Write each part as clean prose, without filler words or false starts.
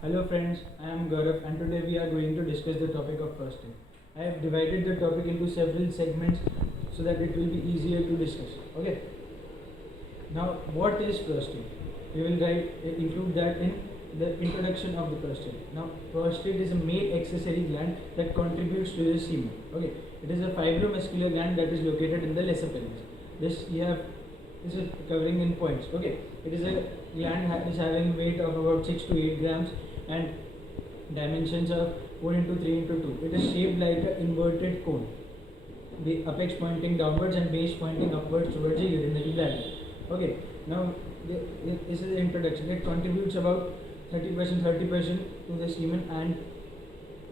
Hello friends, I am Gaurav and today we are going to discuss the topic of prostate. I have divided the topic into several segments so that it will be easier to discuss. Okay. Now, what is prostate? We will include that in the introduction of the prostate. Now, prostate is a male accessory gland that contributes to the semen. Okay. It is a fibromuscular gland that is located in the lesser pelvis. This is covering in points. Okay. It is a gland is having weight of about 6 to 8 grams and dimensions of 4 into 3 into 2. It is shaped like an inverted cone, the apex pointing downwards and base pointing upwards towards the urinary bladder. Okay, now this is the introduction. It contributes about 30% to the semen, and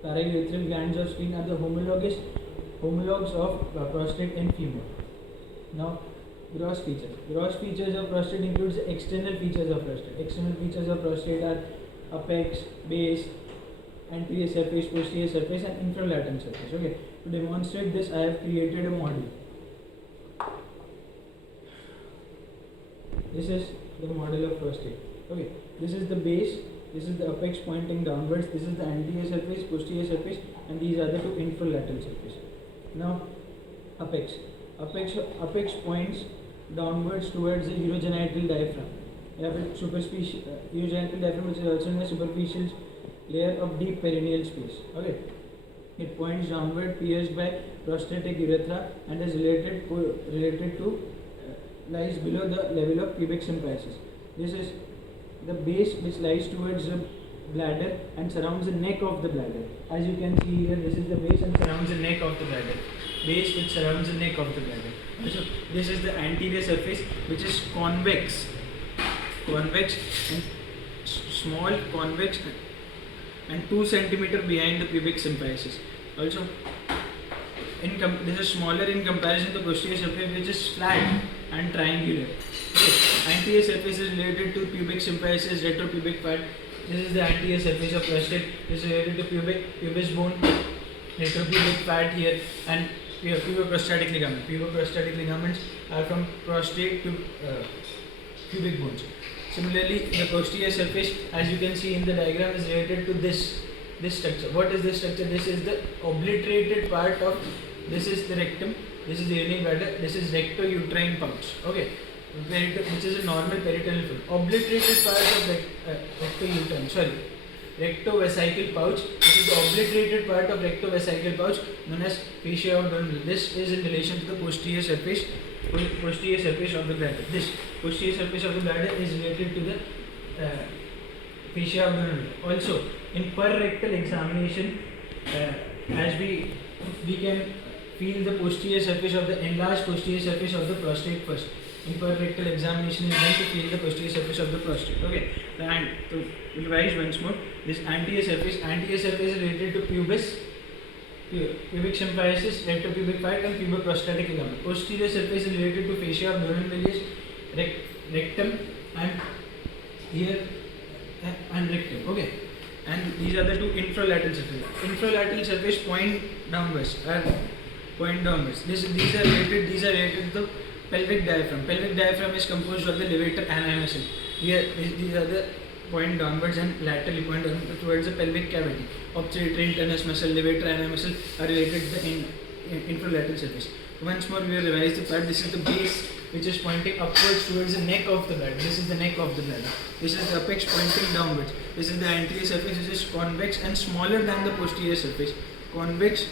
paraurethral glands of spleen are the homologs of prostate in female. Now, gross features. Gross features of prostate includes the external features of prostate. External features of prostate are apex, base, anterior surface, posterior surface, and infralateral surface. Okay. To demonstrate this, I have created a model. This is the model of prostate. Okay. This is the base. This is the apex pointing downwards. This is the anterior surface, posterior surface, and these are the two infralateral surface. Now, apex. Apex points downwards towards the urogenital diaphragm. You have a urogenital diaphragm, which is also in a superficial layer of deep perineal space. Okay. It points downward, pierced by prostatic urethra, and is related to lies below the level of pubic symphysis. This is the base which lies towards the bladder and surrounds the neck of the bladder. As you can see here, this is the base and surrounds the neck of the bladder. Base which surrounds the neck of the bladder. So this is the anterior surface, which is convex and small, convex and 2 centimeter behind the pubic symphysis. Also, this is smaller in comparison to posterior surface, which is flat and triangular. Okay. Anterior surface is related to pubic symphysis, retropubic fat. This is the anterior surface of prostate. This is related to pubis bone, retropubic fat here, and puboprostatic ligament. Puboprostatic ligaments are from prostate to pubic bones. Similarly, the posterior surface, as you can see in the diagram, is related to this structure. What is this structure? This is the obliterated part of, this is the rectum, this is the urinary bladder, this is recto-uterine pouch. Okay, which is a normal peritoneal fluid. Obliterated part of rectovesical pouch. This is the obliterated part of rectovesical pouch known as fascia of Downey. This is in relation to the posterior surface of the bladder. This posterior surface of the bladder is related to the fascia of Downey. Also, in per rectal examination, as we can feel the posterior surface of the enlarged posterior surface of the prostate first. In per rectal examination is done to feel the posterior surface of the prostate. Okay, and to revise once more, this anterior surface is related to pubis, pubic symphysis, rectopubic fat, and puboprostatic ligament. Posterior surface is related to fascia of Downey, rectum, and here and rectum. Okay, and these are the two infralateral surfaces. Infralateral surface point downwards. These are related to the pelvic diaphragm. Pelvic diaphragm is composed of the levator and animation. Here, these are the point downwards and laterally point downwards towards the pelvic cavity. Obturator, internus muscle, levator and muscle are related to the infralateral surface. Once more, we will revise the part. This is the base, which is pointing upwards towards the neck of the bladder. This is the neck of the bladder. This is the apex pointing downwards. This is the anterior surface, which is convex and smaller than the posterior surface. Convex,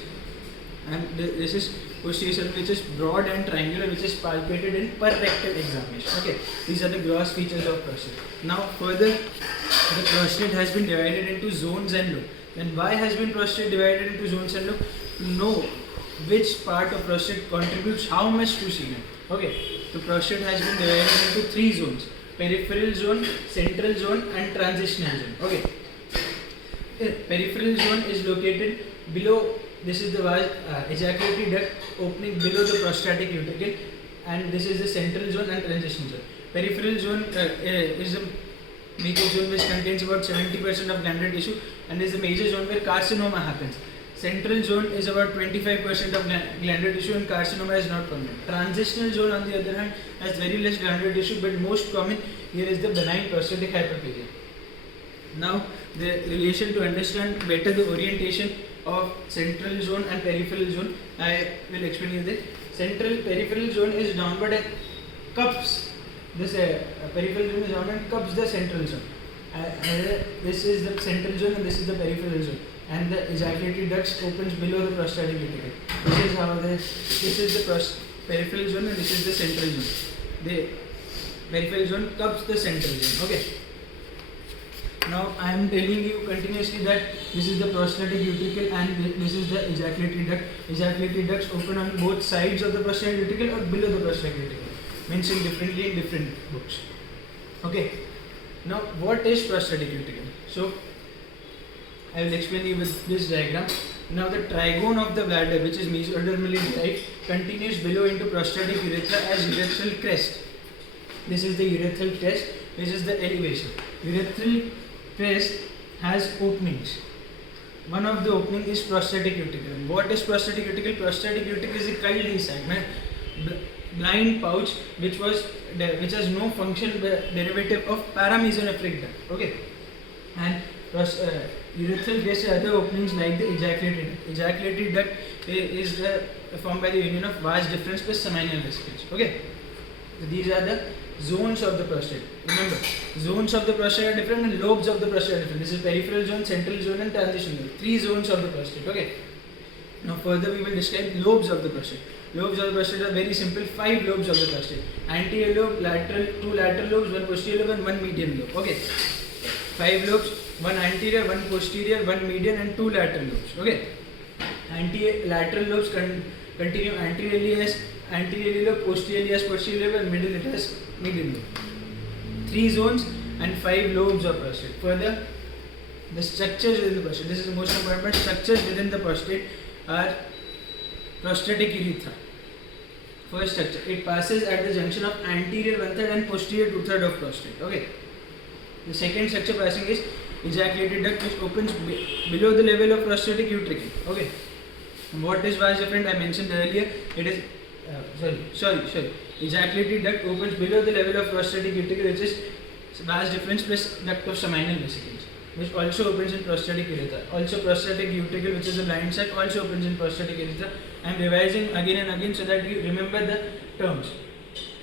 and this is posterior surface, which is broad and triangular, which is palpated in per rectal examination. Okay, these are the gross features of prostate. Now, further, the prostate has been divided into zones and lobes. Then, why has been prostate divided into zones and lobes? To know which part of prostate contributes how much to semen. Okay, the prostate has been divided into 3 zones: peripheral zone, central zone, and transitional zone. Okay, peripheral zone is located below. This is the ejaculatory duct opening below the prostatic utricle, and this is the central zone and transition zone. Peripheral zone is a major zone which contains about 70% of glandular tissue and is the major zone where carcinoma happens. Central zone is about 25% of glandular tissue and carcinoma is not common. Transitional zone, on the other hand, has very less glandular tissue, but most common here is the benign prostatic hyperplasia. Now the relation to understand better the orientation of central zone and peripheral zone, I will explain you this. Central peripheral zone is downward and cups this peripheral zone is downward and cups the central zone. This is the central zone and this is the peripheral zone, and the ejaculatory ducts opens below the prostatic reticle. This is how this is the peripheral zone and this is the central zone. The peripheral zone cups the central zone. Okay. Now I am telling you continuously that this is the prostatic utricle and this is the ejaculatory duct. Ejaculatory ducts open on both sides of the prostatic utricle or below the prostatic utricle, mentioned differently in different books. Okay. Now what is prostatic utricle? So I will explain you with this diagram. Now the trigone of the bladder, which is mesodermally derived, continues below into prostatic urethra as urethral crest. This is the urethral crest. This is the elevation. Urethral crest has openings. One of the opening is prostatic utricle. What is prostatic utricle? Prostatic utricle is a cul-de-sac, blind pouch which has no functional derivative of paramesonephric duct. Okay, and urethral crest has other openings like the ejaculatory duct. Ejaculatory duct is formed by the union of vas deferens plus seminal vesicles. Okay, so these are the zones of the prostate. Remember, zones of the prostate are different and lobes of the prostate are different. This is peripheral zone, central zone and transition zone. 3 zones of the prostate. Okay. Now further we will describe lobes of the prostate. Lobes of the prostate are very simple. 5 lobes of the prostate. Anterior lobe, lateral, 2 lateral lobes, 1 posterior lobe and 1 median lobe. Okay. 5 lobes, 1 anterior, 1 posterior, 1 median and 2 lateral lobes. Okay. Lateral lobes continue anteriorly as anterior lobe, posteriorly as posterior lobe and middle it as median lobe. 3 zones and 5 lobes of prostate. Further, the structures within the prostate. This is the most important part. Structures within the prostate are prostatic urethra. First structure, it passes at the junction of anterior 1/3 and posterior 2/3 of prostate. Okay. The second structure passing is ejaculatory duct, which opens below the level of prostatic utricle. Okay. And what is vas deferens? I mentioned earlier. It is sorry. Ejaculatory duct opens below the level of prostatic utricle, which is vas deferens plus duct of seminal vesicles, which also opens in prostatic urethra. Also prostatic utricle, which is a blind sac, also opens in prostatic urethra. I am revising again and again so that you remember the terms.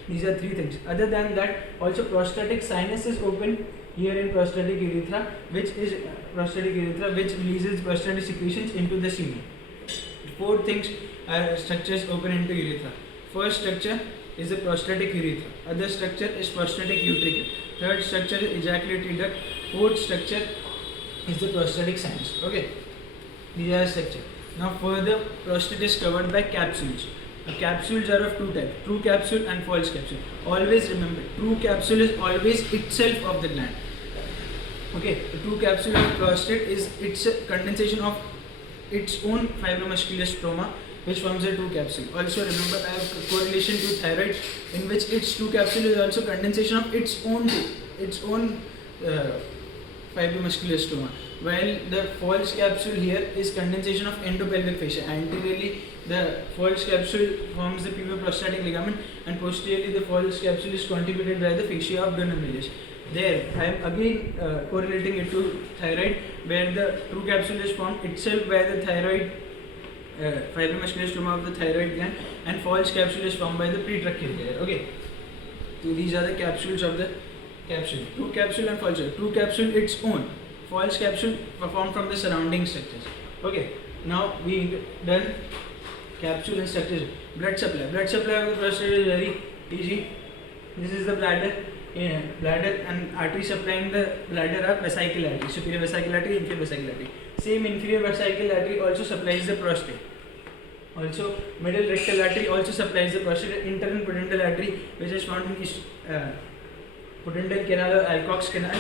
These are 3 things. Other than that, also prostatic sinus is open here in prostatic urethra, which releases prostatic secretions into the semen. 4 things are structures open into urethra. First structure is the prostatic urethra. Other structure is prostatic utricle. Third structure is ejaculatory duct. Fourth structure is the prostatic sinus. Okay, these are structure. Now further, prostate is covered by capsules. Capsules are of 2 types: true capsule and false capsule. Always remember, true capsule is always itself of the gland. Okay, the true capsule of prostate is its condensation of its own fibromuscular stroma, which forms a true capsule. Also remember, I have a correlation to thyroid, in which its true capsule is also condensation of its own fibromuscular stroma, while the false capsule here is condensation of endopelvic fascia. Anteriorly, the false capsule forms the puboprostatic ligament, and posteriorly the false capsule is contributed by the fascia of Dunham Mills. There, I am again correlating it to thyroid, where the true capsule is formed itself by the thyroid fibromuscular stroma of the thyroid gland, and false capsule is formed by the pretracheal layer. Okay, so these are the capsules of the capsule. True capsule and false capsule. True capsule its own, false capsule formed from the surrounding structures. Okay, now we done capsule and structures. Blood supply. Blood supply of the prostate is very easy. This is the bladder. Bladder and artery supplying the bladder are vesical artery, superior vesical artery, inferior vesical artery. Same inferior vesical artery also supplies the prostate. Also, middle rectal artery also supplies the prostate. Internal pudendal artery, which is found in pudendal canal or Alcock's canal,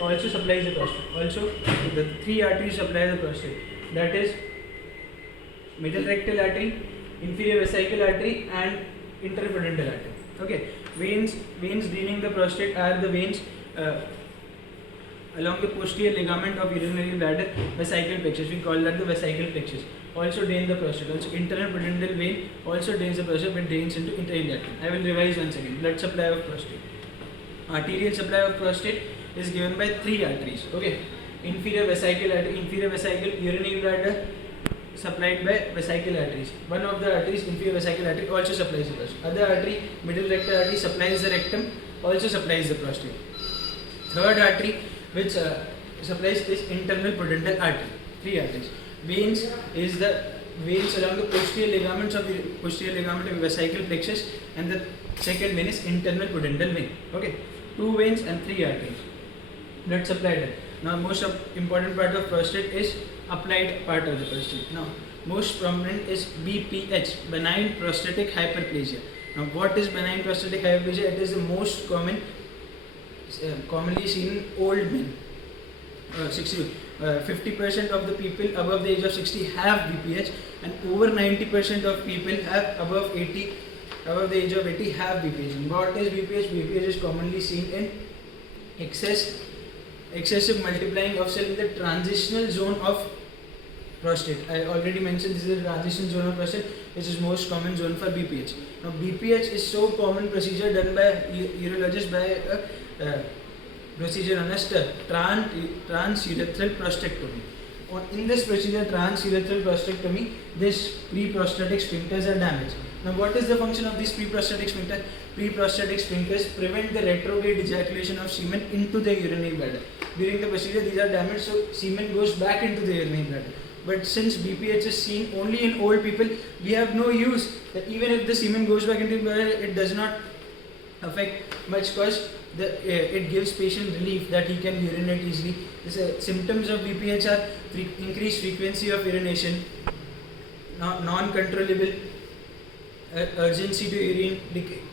also supplies the prostate. Also, the 3 arteries supply the prostate. That is middle rectal artery, inferior vesical artery, and interpudendal artery. Okay, veins draining the prostate are the veins along the posterior ligament of urinary bladder, vesical plexus. We call that the vesical plexus. Also drain the prostate. Also internal pudendal vein also drains the prostate, but drains into intraileatral. I will revise once again. Blood supply of prostate. Arterial supply of prostate is given by three arteries. Okay, inferior vesical artery, inferior vesical urinary bladder supplied by vesical arteries. One of the arteries, inferior vesical artery, also supplies the prostate. Other artery, middle rectal artery, supplies the rectum, also supplies the prostate. Third artery which supplies is internal pudendal artery. Three arteries. Veins is the veins along the posterior ligaments of the posterior ligament of the vesical plexus, and the second vein is internal pudendal vein. Okay, two veins and three arteries. Blood supply done. Now most important part of prostate is applied part of the prostate. Now most prominent is BPH, benign prostatic hyperplasia. Now what is benign prostatic hyperplasia? It is the most commonly seen in old men. 50% of the people above the age of 60 have BPH, and over 90% of people have above the age of 80 have BPH. And what is BPH? BPH is commonly seen in excessive multiplying of cell in the transitional zone of prostate. I already mentioned this is the transition zone of prostate, which is most common zone for BPH. Now BPH is so common procedure done by urologist by a procedure known as transurethral prostatectomy. In this procedure, transurethral prostatectomy, this pre-prostatic sphincters are damaged. Now what is the function of these pre-prostatic sphincters? Pre-prostatic sphincters prevent the retrograde ejaculation of semen into the urinary bladder. During the procedure, these are damaged, so semen goes back into the urinary bladder. But since BPH is seen only in old people, we have no use that even if the semen goes back into the bladder, it does not affect much, because it gives patient relief that he can urinate easily. Symptoms of BPH are increased frequency of urination, non-controllable urgency to urine,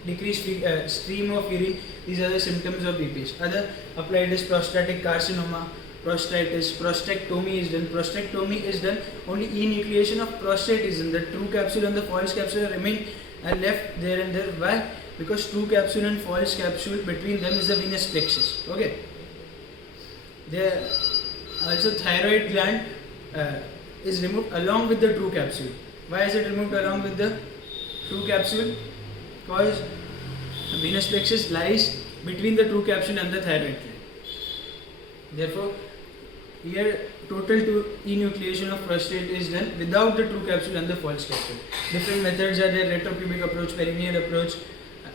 decreased stream of urine. These are the symptoms of BPH. Other applied is prostatic carcinoma, prostatitis, prostatectomy is done. Prostatectomy is done, only enucleation of prostate is done. The true capsule and the false capsule remain left there and there. Why? Because true capsule and false capsule, between them is the venous plexus. Okay. There also thyroid gland is removed along with the true capsule. Why is it removed along with the true capsule? Because venous plexus lies between the true capsule and the thyroid gland. Therefore, here total enucleation of prostate is done without the true capsule and the false capsule. Different methods are there: retropubic approach, perineal approach.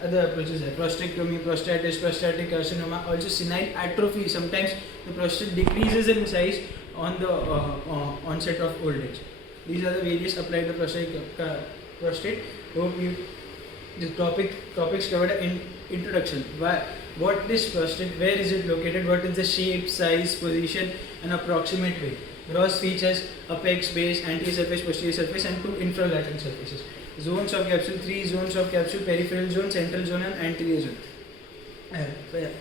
Other approaches are prostatectomy, prostatitis, prostatic carcinoma, also senile atrophy. Sometimes the prostate decreases in size on the onset of old age. These are the various applied to prostate. Hope you the topics covered in introduction. What is prostate? Where is it located? What is the shape, size, position, and approximate weight? Gross features: apex, base, anterior surface, posterior surface, and two infralateral surfaces. Zones of capsule: 3 zones of capsule: peripheral zone, central zone, and anterior zone.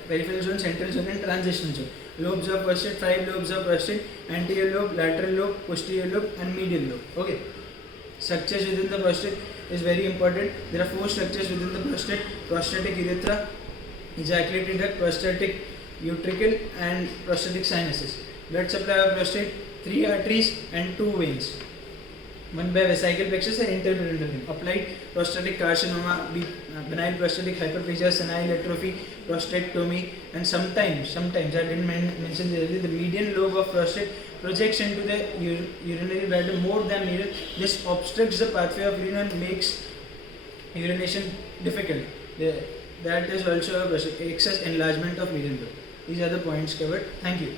Peripheral zone, central zone, and transitional zone. Lobes of prostate: 5 lobes of prostate: anterior lobe, lateral lobe, posterior lobe, and medial lobe. Okay. Structures within the prostate is very important. There are 4 structures within the prostate: prostatic urethra, ejaculated duct, prostatic utricle, and prostatic sinuses. Blood supply of prostate: 3 arteries and 2 veins. One by vesical plexus and interpudendal vein. Applied prostatic carcinoma, benign prostatic hyperplasia, senile atrophy, prostatectomy, and sometimes I didn't mention this earlier, the median lobe of prostate projects into the urinary bladder more than needed. This obstructs the pathway of urine and makes urination difficult. That is also excess enlargement of median lobe. These are the points covered. Thank you.